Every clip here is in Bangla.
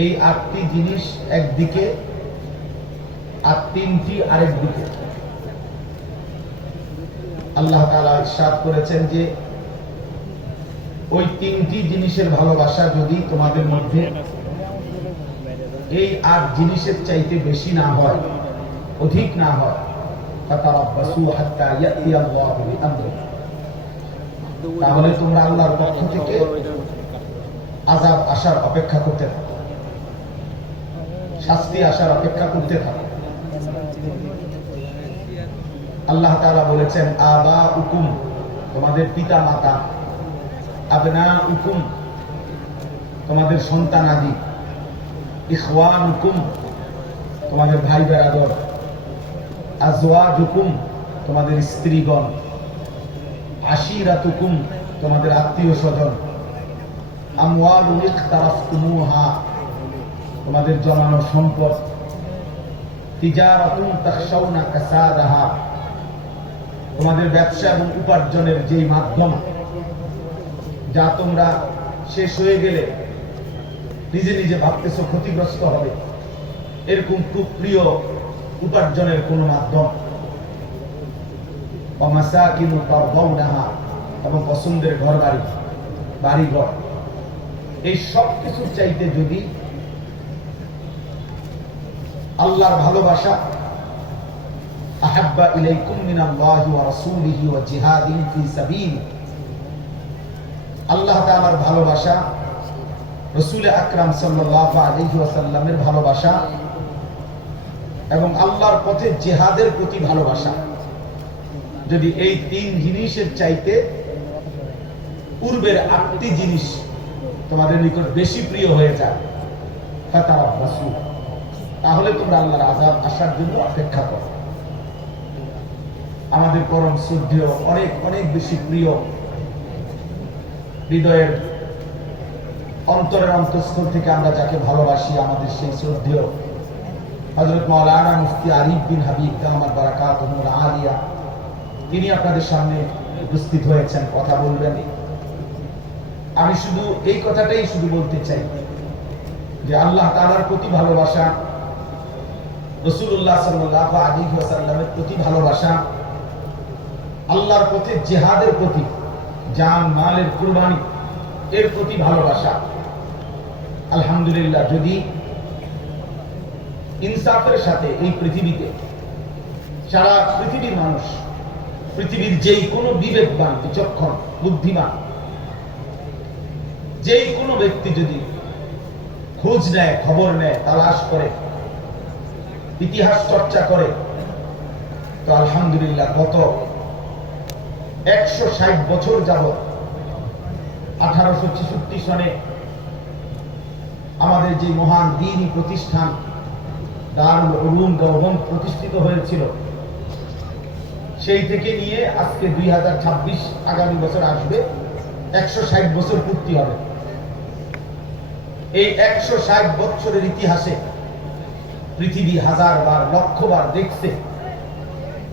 এই 8টি জিনিস একদিকে আর 3টি আরেক দিকে। আল্লাহ তাআলা ইরশাদ করেছেন যে ওই 3টি জিনিসের ভালোবাসা যদি তোমাদের মধ্যে এই 8 জিনিসের চাইতে বেশি না হয়, অধিক না হয়, ফাতারাব্বাসু হাত্তা ইয়াতি আল্লাহু বিআমরিহি, তাহলে তোমরা আল্লাহর পক্ষ থেকে আযাব আসার অপেক্ষা করতে থাকো, শাস্তি আসার অপেক্ষা করতে থাকো। আল্লাহ তাআলা বলেছেন আবাউকুম, তোমাদের পিতা মাতা, আবনাউকুম, তোমাদের সন্তানাদি, ইখওয়ানুকুম, তোমাদের ভাই বেরাদর, আজওয়াজুকুম, তোমাদের স্ত্রীগণ, আশিরাতুকুম, তোমাদের আত্মীয় স্বজন, আমওয়ালুন ইখতারাফতুমুহা, তোমাদের জমানো সম্পদ, তিজারাতুন তাখশাউনা কাসাদাহা, তোমাদের ব্যবসা এবং উপার্জনের যেই মাধ্যম যা তোমরা শেষ হয়ে গেলে নিজে নিজে ভাবতেছো ক্ষতিগ্রস্ত হবে, এরকম খুব প্রিয় উপার্জনের কোন মাধ্যম, ওয়ামাসাকিনু তারদাউনাহা, এবং পছন্দের ঘর বাড়িঘর, এই সব কিছুর চাইতে যদি আল্লাহর ভালোবাসা, আহাব্বা ইলাইকুম মিনাল্লাহি ওয়া রাসূলিহি ওয়া জিহাদিন ফি সাবিল, আল্লাহ তাআলার ভালোবাসা, রাসূল আকরাম সাল্লাল্লাহু আলাইহি ওয়াসাল্লামের ভালোবাসা এবং আল্লাহর পথে জিহাদের প্রতি ভালোবাসা, যদি এই 3 জিনিসের চাইতে পূর্বের 8টি জিনিস তোমাদের নিকট বেশি প্রিয় হয়ে যায়, ফাতারাব্বাসু, তাহলে তোমরা আল্লাহর আযাব আসার জন্য অপেক্ষা করো। আমাদের পরম শ্রদ্ধেয়, অনেক অনেক বেশি প্রিয়, হৃদয়ের অন্তরের অন্তঃস্থল থেকে আমরা যাকে ভালোবাসি, আমাদের সেই শ্রদ্ধেয় হযরত মাওলানা মুফতি আরিফ বিন হাবিব দামাত বারাকাতুহুল আলিয়া, তিনি আপনাদের সামনে উপস্থিত হয়েছেন, কথা বলবেন। আমি শুধু এই কথাটাই বলতে চাই যে আল্লাহ তাআলার প্রতি ভালোবাসা, রাসূলুল্লাহ সাল্লাল্লাহু আলাইহি ওয়াসাল্লামের প্রতি ভালোবাসা, আল্লাহর পথে জিহাদের প্রতি, জান মালের কুরবানি এর প্রতি ভালোবাসা, আলহামদুলিল্লাহ, যদি ইনসাফের সাথে এই পৃথিবীতে সারা পৃথিবীর মানুষ, পৃথিবীর যেই কোনো বিবেকবান, বিচক্ষণ, বুদ্ধিমান যেই কোনো ব্যক্তি যদি খোঁজ নেয়, খবর নেয়, তালাশ করে, ইতিহাস চর্চা করে, তো আলহামদুলিল্লাহ গত 160 বছর যাবত 1866 সনে আমাদের যে মহান দ্বীনি প্রতিষ্ঠান দারুল উলুম দেওবন্দ প্রতিষ্ঠিত হয়েছিল, সেই থেকে নিয়ে আজকে 2026 আগামী বছর আসবে, 160 বছর পূর্তি হবে। এই 160 বছরের ইতিহাসে পৃথিবী হাজারবার, লক্ষবার দেখছে,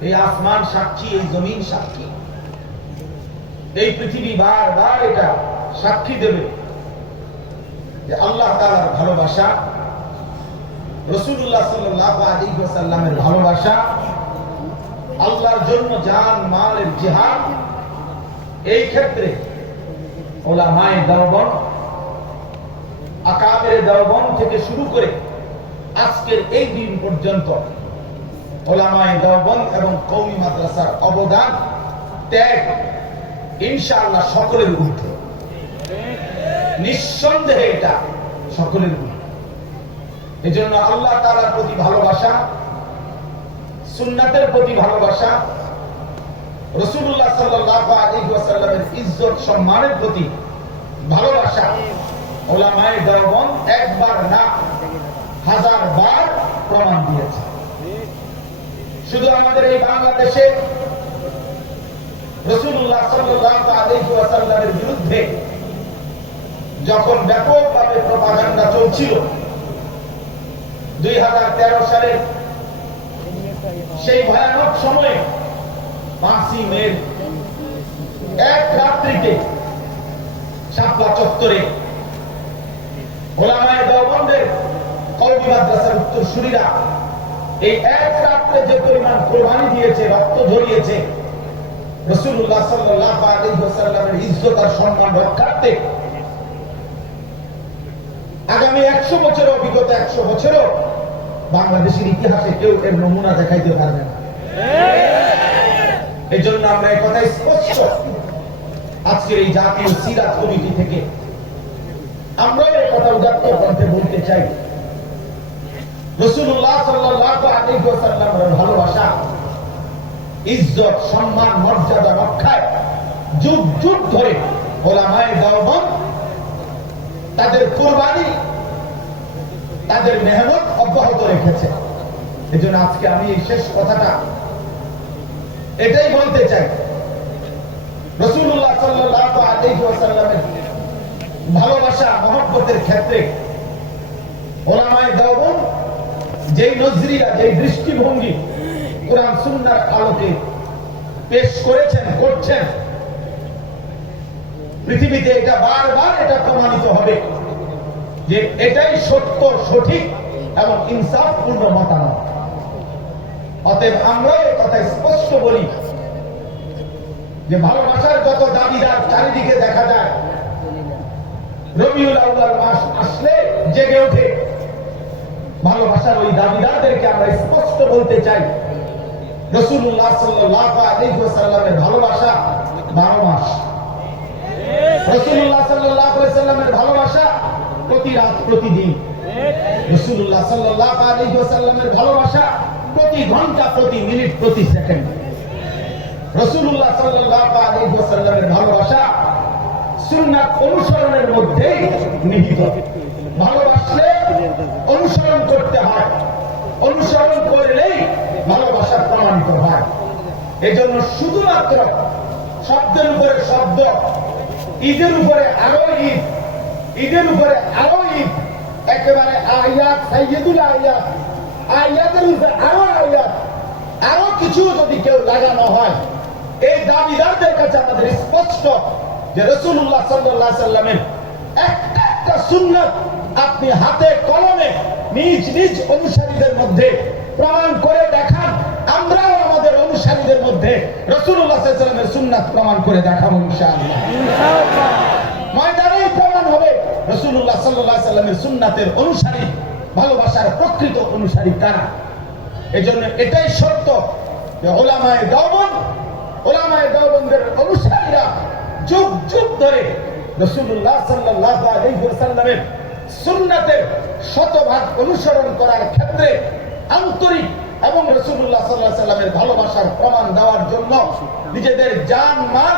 এই আসমান সাক্ষী, এই জমিন সাক্ষী, এই পৃথিবী বারবার এটা সাক্ষী দেবে যে আল্লাহ তাআলার ভালোবাসা, রাসূলুল্লাহ সাল্লাল্লাহু আলাইহি ওয়াসাল্লামের ভালোবাসা, আল্লাহর জন্য জান মালের জিহাদ, এই ক্ষেত্রে উলামায়ে দেওবন্দ, আকাবেরে দেওবন্দ থেকে শুরু করে আজকের এই দিন পর্যন্ত উলামায়ে দেওবন্দ এবং কওমি মাদ্রাসার অবদান, ত্যাগ ইনশাআল্লাহ সকলের ঊর্ধ্বে, নিঃসন্দেহে এটা সকলের ঊর্ধ্বে। এজন্য আল্লাহ তাআলার প্রতি ভালোবাসা, সুন্নাতের প্রতি ভালোবাসা, রাসূলুল্লাহ সাল্লাল্লাহু আলাইহি ওয়াসাল্লামের ইজ্জত সম্মানের প্রতি ভালোবাসা উলামায়ে দেওবন্দ একবার না, হাজারবার প্রমাণ দিয়েছে। শুধু আমাদের এই বাংলাদেশে রাসূলুল্লাহ সাল্লাল্লাহু আলাইহি ওয়াসাল্লামের বিরুদ্ধে যখন ব্যাপকভাবে প্রপাগান্ডা চলছিল, 2013 সালে সেই ভয়ানক সময়ে 5ই মে এক রাত্রিতে শাপলা চত্বরে ওলামায়ে দেওবন্দের কওমি মাদ্রাসার উত্তরসূরিরা এই এক রাত্রে যে পরিমাণ কোরবানি দিয়েছে, রক্ত ঝরিয়েছে রাসূলুল্লাহ সাল্লাল্লাহু আলাইহি ওয়াসাল্লামের ইজ্জত আর সম্মান রক্ষার্থে, আগামী 100 বছরও, বিগত 100 বছরও বাংলাদেশের ইতিহাসে কেউ এর নমুনা দেখাইতে পারবে না। এই জন্য আমরা এই কথা স্পষ্ট আজকের এই জাতীয় সিরাত কমিটি থেকে আমরা এই কথা উদাত্ত কণ্ঠে বলতে চাই, রাসূলুল্লাহ সাল্লাল্লাহু আলাইহি ওয়াসাল্লামের ভালোবাসা, ইজ্জত, সম্মান, মর্যাদা রক্ষায় যুগ যুগ ধরে উলামায়ে দেওবন্দ তাদের কুরবানি, তাদের মেহনত অব্যাহত রেখেছে। এজন্য আজকে আমি এই শেষ কথাটা এটাই বলতে চাই, রাসূলুল্লাহ সাল্লাল্লাহু আলাইহি ওয়াসাল্লামের ভালোবাসা মহব্বতের ক্ষেত্রে উলামায়ে দেওবন্দ যেই নজরিয়া, যেই দৃষ্টিভঙ্গি কোরআন সুন্নাহর আলোকে পেশ করেছেন, করছেন, পৃথিবীতে এটা বারবার এটা প্রমাণিত হবে যে এটাই সত্য, সঠিক এবং ইনসাফপূর্ণ মতামত। অতএব আমরা এই কথা স্পষ্ট বলি যে ভালোবাসার যত দাবিদার চারিদিকে দেখা যায়, রবিউল আউয়াল মাস আসলে জেগে ওঠে, ভালোবাসার ওই দাবিদারদেরকে আমরা স্পষ্ট বলতে চাই, রাসূলুল্লাহ সাল্লাল্লাহু আলাইহি ওয়াসাল্লামের ভালোবাসা 12 মাস, রাসূলুল্লাহ সাল্লাল্লাহু আলাইহি ওয়াসাল্লামের ভালোবাসা প্রতি রাত প্রতিদিন, রাসূলুল্লাহ সাল্লাল্লাহু আলাইহি ওয়াসাল্লামের ভালোবাসা প্রতি ঘন্টা, প্রতি মিনিট, প্রতি সেকেন্ড, রাসূলুল্লাহ সাল্লাল্লাহু আলাইহি ওয়াসাল্লামের ভালোবাসা সুন্নাত অনুসরণের মধ্যেই নিহিত। ভালোবাসলে অনুসরণ করতে হয়, অনুসরণ করলেই ভালোবাসা প্রমাণিত হয়। এজন্য শুধুমাত্র শব্দের উপরে শব্দ, ঈদের উপরে আরো ঈদ, ঈদের উপরে আরো ঈদ, একেবারে আয়াত, সাইয়্যিদুল আয়াত, আয়াতের উপরে আরো আয়াত, আরো কিছু যদি কেউ লাগানো হয়, এই দাবিদারদের কাছে আমাদের স্পষ্ট যে রাসূলুল্লাহ সাল্লাল্লাহু আলাইহি ওয়াসাল্লামের একটা একটা সুন্নাত আপনি হাতে কলমে নিজ নিজ অনুসারীদের মধ্যে প্রমাণ করে দেখান, আমরাও আমাদের অনুসারীদের মধ্যে রাসূলুল্লাহ সাল্লাল্লাহু আলাইহি ওয়াসাল্লামের সুন্নাত প্রমাণ করে দেখাবো ইনশাআল্লাহ। ময়দানেই প্রমাণ হবে রাসূলুল্লাহ সাল্লাল্লাহু আলাইহি ওয়াসাল্লামের সুন্নাতের অনুসারী, ভালোবাসার প্রকৃত অনুসারী কারা। এজন্য এটাই সত্য যে উলামায়ে দেওবন্দ, উলামায়ে দেওবন্দের অনুসারীরা যুগ যুগ ধরে রাসূলুল্লাহ সাল্লাল্লাহু আলাইহি ওয়াসাল্লামের সুন্নাতের শতভাগ অনুসরণ করার ক্ষেত্রে আন্তরিক এবং রাসূলুল্লাহ সাল্লাল্লাহু আলাইহি ওয়াসাল্লামের ভালোবাসার প্রমাণ দেওয়ার জন্য নিজেদের জান মাল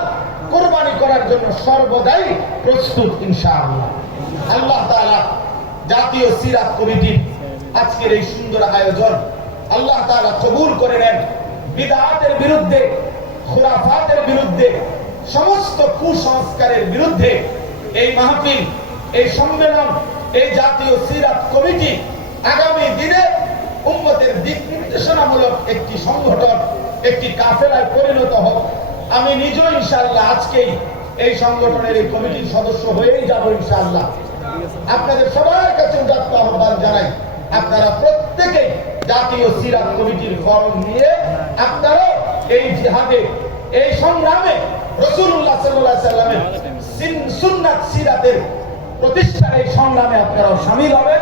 কুরবানি করার জন্য সর্বদাই প্রস্তুত ইনশাআল্লাহ। আল্লাহ তাআলা জাতীয় সিরাত কমিটির আজকের এই সুন্দর আয়োজন আল্লাহ তাআলা কবুল করে নেন। বিদআতের বিরুদ্ধে, খুরাফাতের বিরুদ্ধে, সমস্ত কুসংস্কারের বিরুদ্ধে এই মাহফিল, এই সম্মেলন, এই জাতীয় সিরাত কমিটি আগামী দিনে উম্মতের দিক নির্দেশনামূলক একটি সংগঠন, একটি কাফেলায় পরিণত হোক। আমি নিজেও ইনশাআল্লাহ আজকেই এই সংগঠনের, এই কমিটির সদস্য হয়েই যাব ইনশাআল্লাহ। আপনাদের সবার কাছে উদাত্ত আহ্বান জানাই, আপনারা প্রত্যেকেই জাতীয় সিরাত কমিটির ফরম নিয়ে আপনারা এই জিহাদে, এই সংগ্রামে রাসূলুল্লাহ সাল্লাল্লাহু আলাইহি ওয়াসাল্লামের সুন্নাত সিরাতের প্রতিষ্ঠার এই সংগ্রামে আপনারাও শামিল হবেন।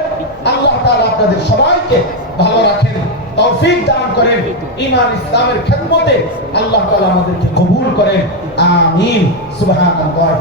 আল্লাহ তাআলা আপনাদের সবাইকে ভালো রাখেন, তৌফিক দান করেন, ঈমান ইসলামের খেদমতে আল্লাহ তাআলা আমাদেরকে কবুল করেন। আমিন। সুবহানাল্লাহ।